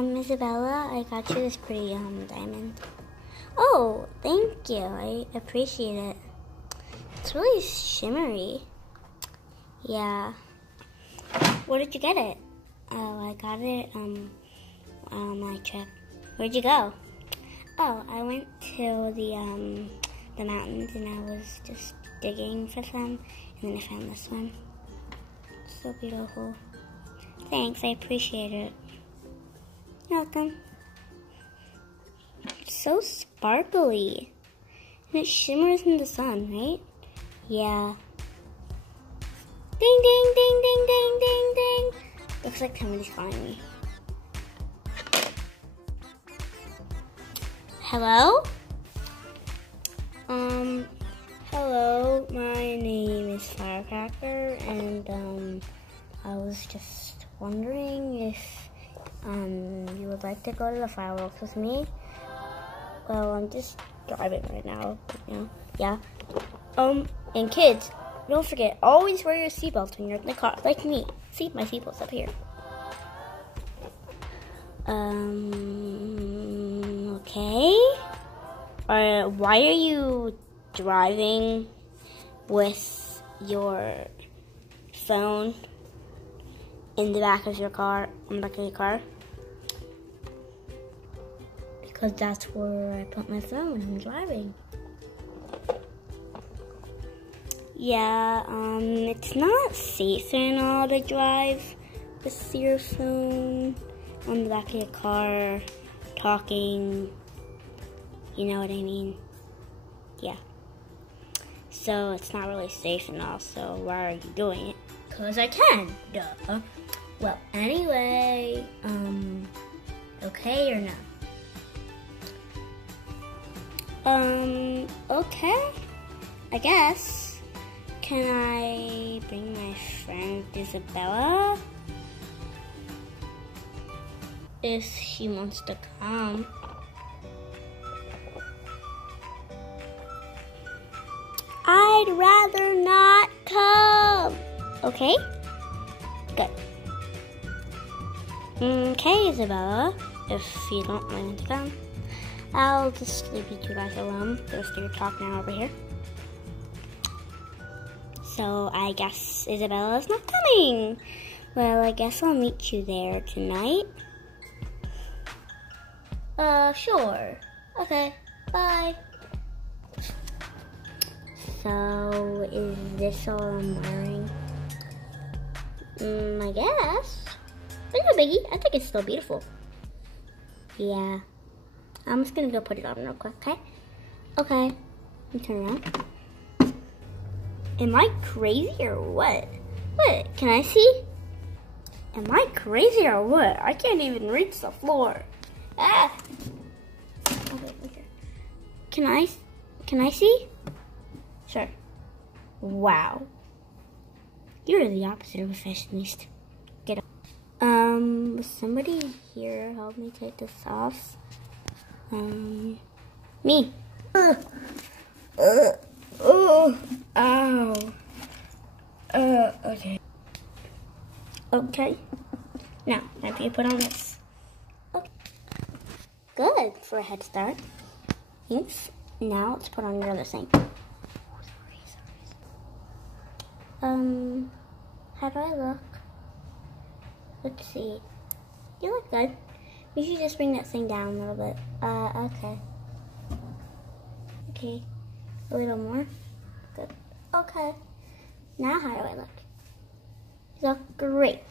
Isabella, I got you this pretty, diamond. Oh, thank you. I appreciate it. It's really shimmery. Yeah. Where did you get it? Oh, I got it, on my trip. Where'd you go? Oh, I went to the mountains and I was just digging for them, and then I found this one. It's so beautiful. Thanks, I appreciate it. You're welcome. It's so sparkly. And it shimmers in the sun, right? Yeah. Ding, ding, ding, ding, ding, ding, ding. Looks like somebody's calling me. Hello? Hello, my name is Firecracker, and, I was just wondering if, you would like to go to the fireworks with me. Well, I'm just driving right now, you know, yeah. And kids, don't forget, always wear your seatbelt when you're in the car, like me. See, my seatbelt's up here. Okay. Why are you driving with your phone in the back of your car, Because that's where I put my phone when I'm driving. Yeah, it's not safe and all to drive with your phone on the back of your car, talking, you know what I mean? Yeah. So it's not really safe and all, so why are you doing it? 'Cause I can, duh. Well, anyway, okay or no? Okay, I guess. Can I bring my friend Isabella? If she wants to come. I'd rather not come. Okay? Good. Okay, Isabella, if you don't want to come, I'll just leave you two guys alone. The rest of your talk now over here. So I guess Isabella's not coming. Well, I guess I'll meet you there tonight. Sure. Okay, bye. So, is this all I'm wearing? I guess. But no biggie, I think it's still beautiful. Yeah. I'm just gonna go put it on real quick, okay? Okay. Let me turn around. Am I crazy or what? What? Can I see? Am I crazy or what? I can't even reach the floor. Ah! Oh, wait, here. Can I see? Sure. Wow. You're the opposite of a fashionista. Get up. Somebody here help me take this off. Me. Ow. Okay. Okay. Now, time for you to put on this. Okay. Good for a head start. Thanks. Now let's put on your other thing. How do I look? Let's see. You look good. You should just bring that thing down a little bit. Okay. Okay. A little more. Good. Okay. Now how do I look? You look great.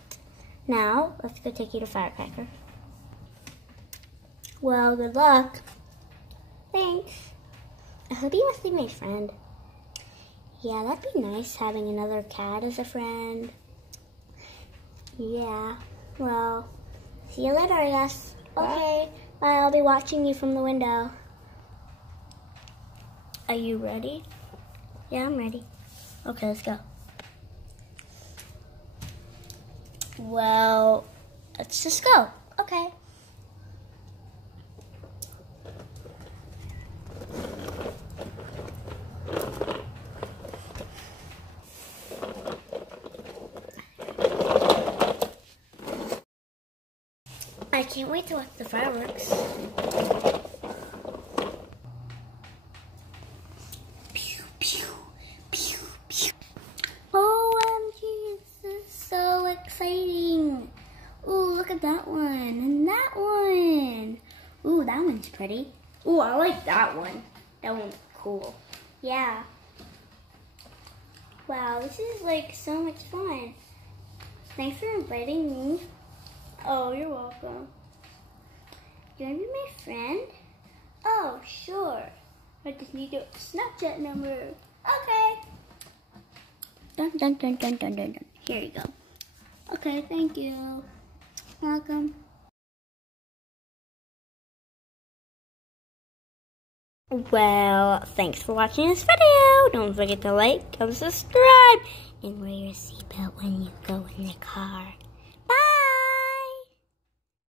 Now, let's go take you to Firecracker. Well, good luck. Thanks. I hope you must be my friend. Yeah, that'd be nice having another cat as a friend. Yeah, well, see you later, I guess. Okay, bye. I'll be watching you from the window. Are you ready? Yeah, I'm ready. Okay, let's go. Well, let's just go. Okay. I can't wait to watch the fireworks. Pew, pew, pew, pew. OMG, this is so exciting. Ooh, look at that one and that one. Ooh, that one's pretty. Ooh, I like that one. That one's cool. Yeah. Wow, this is like so much fun. Thanks for inviting me. Oh, you're welcome. You want to be my friend? Oh, sure. I just need your Snapchat number. Okay. Dun, dun, dun, dun, dun, dun, dun. Here you go. Okay, thank you. Welcome. Well, thanks for watching this video. Don't forget to like, comment, subscribe, and wear your seatbelt when you go in the car.